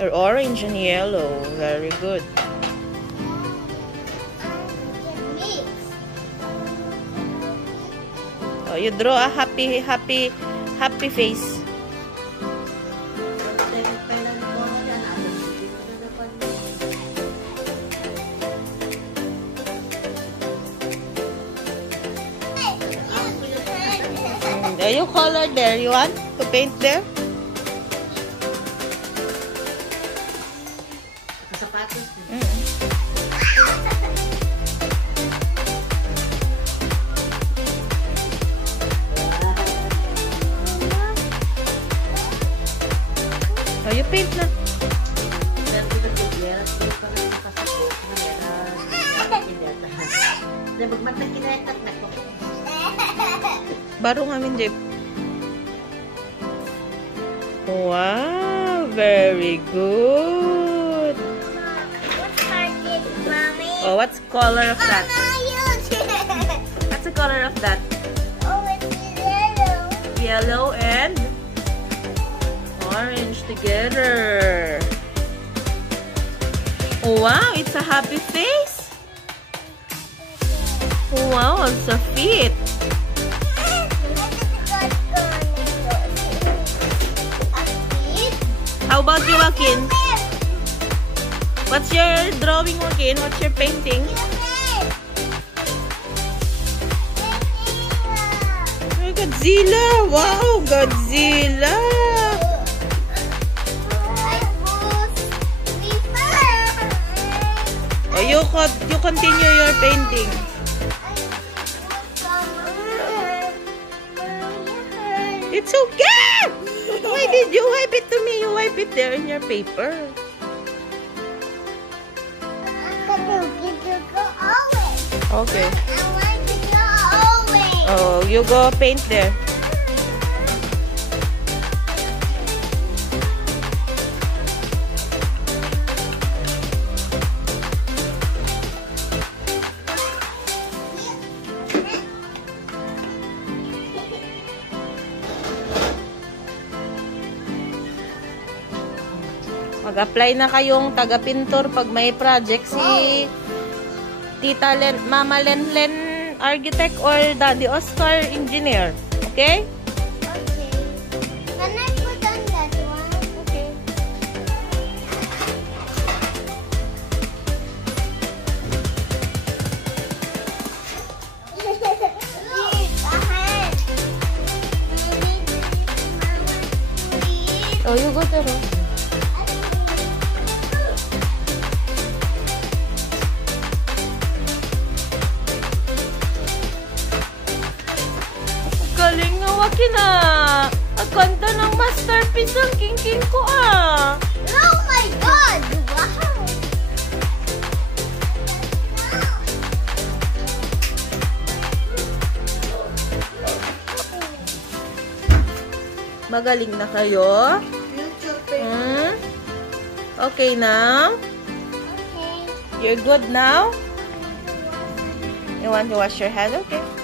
Or orange and yellow. Very good. Oh, you draw a happy face. You color there. You want to paint there? Oh, you paint na. Baru ngamin, Jeep. Wow, very good. What's market, Mommy? Oh, what's color of that? Mama, What's the color of that? oh, it's yellow. Yellow and orange together. Wow, it's a happy face. Wow, it's a feet. How about you, Joaquin? What's your drawing, Joaquin? What's your painting? Oh, Godzilla! Wow, Godzilla! Oh, you continue your painting. It's okay! Why did you wipe it to me? You wipe it there in your paper. Okay. I want to go away. Oh, you go paint there. Mag-apply na kayong taga-pintor pag may project si Tita Mama Len Architect or Daddy Oscar Engineer. Okay? Okay. Can I put on that one? Okay. Oh, you go there. Galing nga, Joaquin ah. Ang ganda ng masterpiece ng king ko ah. Oh my God! Wow! Magaling na kayo? Okay now? Okay. You're good now? You want to wash your hand? Okay.